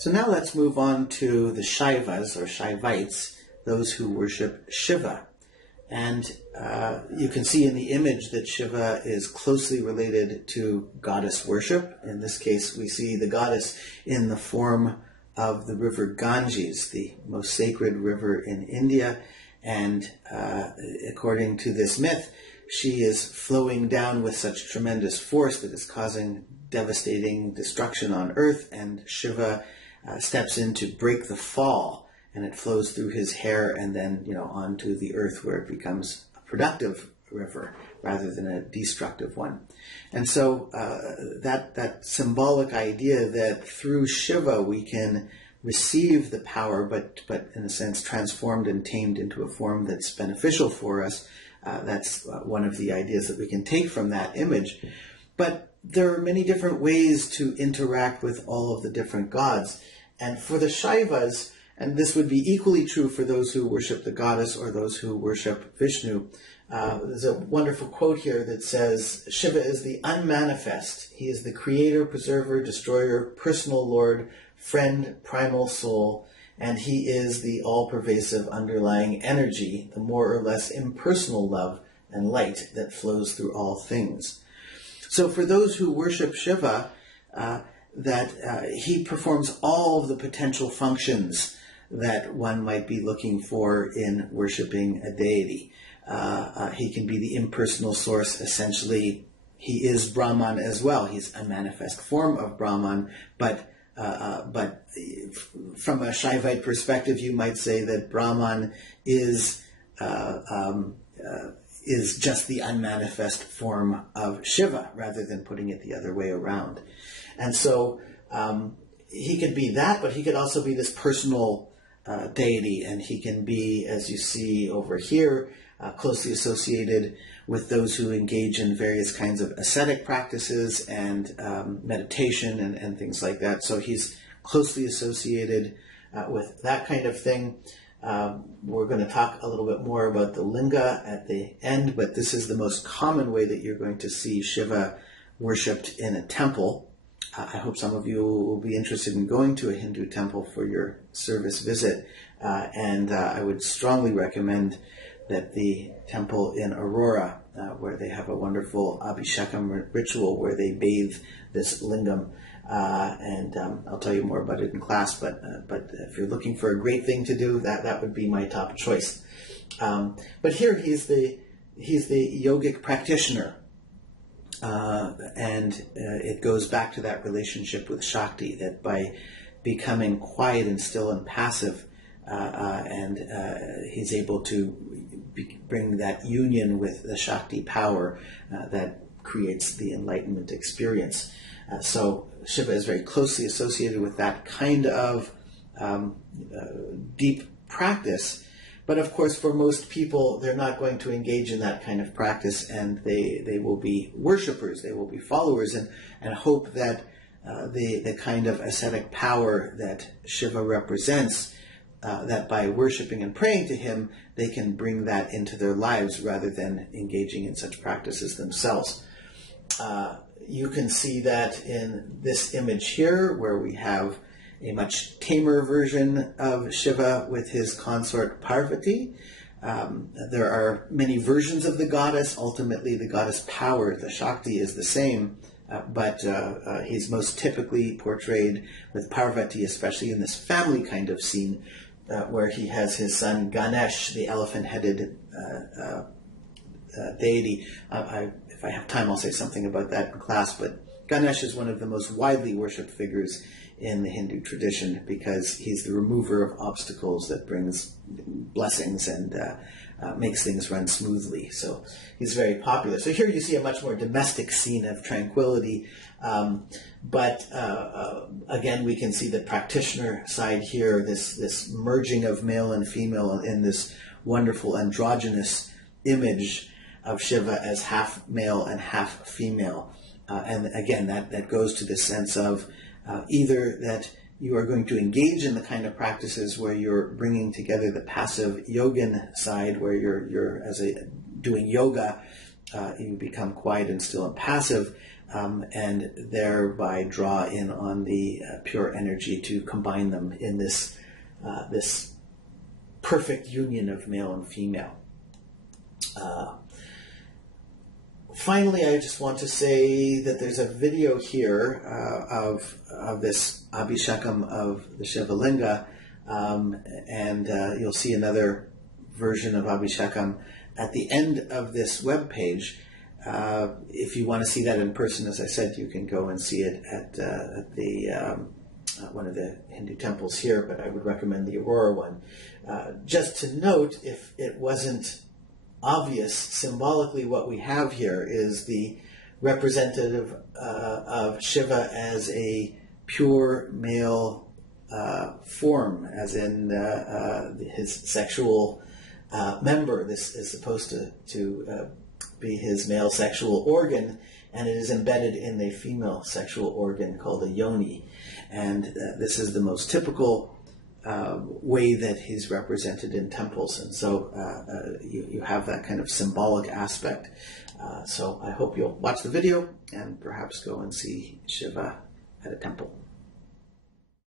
So now let's move on to the Shaivas or Shaivites, those who worship Shiva. And you can see in the image that Shiva is closely related to goddess worship. In this case, we see the goddess in the form of the river Ganges, the most sacred river in India. And according to this myth, she is flowing down with such tremendous force that is causing devastating destruction on earth, and Shiva steps in to break the fall, and it flows through his hair and then onto the earth, where it becomes a productive river rather than a destructive one. And so that symbolic idea that through Shiva we can receive the power, but in a sense transformed and tamed into a form that's beneficial for us, that's one of the ideas that we can take from that image. But there are many different ways to interact with all of the different gods. And for the Shaivas, and this would be equally true for those who worship the goddess or those who worship Vishnu, there's a wonderful quote here that says, Shiva is the unmanifest. He is the creator, preserver, destroyer, personal lord, friend, primal soul, and he is the all-pervasive underlying energy, the more or less impersonal love and light that flows through all things. So for those who worship Shiva, he performs all of the potential functions that one might be looking for in worshiping a deity. He can be the impersonal source. Essentially, he is Brahman as well. He's a manifest form of Brahman, but from a Shaivite perspective, you might say that Brahman is just the unmanifest form of Shiva, rather than putting it the other way around. And so he could be that, but he could also be this personal deity, and he can be, as you see over here, closely associated with those who engage in various kinds of ascetic practices and meditation and things like that. So he's closely associated with that kind of thing. We're going to talk a little bit more about the linga at the end, but this is the most common way that you're going to see Shiva worshipped in a temple. I hope some of you will be interested in going to a Hindu temple for your service visit, and I would strongly recommend that the temple in Aurora, where they have a wonderful Abhishekam ritual where they bathe this lingam, and I'll tell you more about it in class, but if you're looking for a great thing to do, that would be my top choice. But here he's the yogic practitioner, and it goes back to that relationship with Shakti, that by becoming quiet and still and passive, he's able to bring that union with the Shakti power that creates the enlightenment experience. So Shiva is very closely associated with that kind of deep practice. But of course, for most people, they're not going to engage in that kind of practice, and they will be worshippers, they will be followers, and hope that the kind of ascetic power that Shiva represents, that by worshiping and praying to him, they can bring that into their lives rather than engaging in such practices themselves. You can see that in this image here, where we have a much tamer version of Shiva with his consort Parvati. There are many versions of the goddess. Ultimately, the goddess power, the Shakti, is the same, but he's most typically portrayed with Parvati, especially in this family kind of scene, where he has his son Ganesh, the elephant-headed deity. If I have time, I'll say something about that in class, but Ganesh is one of the most widely worshipped figures in the Hindu tradition, because he's the remover of obstacles that brings blessings and makes things run smoothly. So he's very popular. So here you see a much more domestic scene of tranquility. But again, we can see the practitioner side here, this merging of male and female in this wonderful androgynous image of Shiva as half male and half female. And again, that goes to the sense of either that you are going to engage in the kind of practices where you're bringing together the passive yogin side, where you're doing yoga, you become quiet and still and passive, and thereby draw in on the pure energy to combine them in this perfect union of male and female. Finally, I just want to say that there's a video here of this Abhishekam of the Shiva Linga, and you'll see another version of Abhishekam at the end of this web page. If you want to see that in person, as I said, you can go and see it at the one of the Hindu temples here, but I would recommend the Aurora one. Just to note, if it wasn't obvious, symbolically what we have here is the representative of Shiva as a pure male form, as in his sexual member. This is supposed to be his male sexual organ, and it is embedded in a female sexual organ called a yoni. And this is the most typical way that he's represented in temples. And so you have that kind of symbolic aspect. So I hope you'll watch the video and perhaps go and see Shiva at a temple.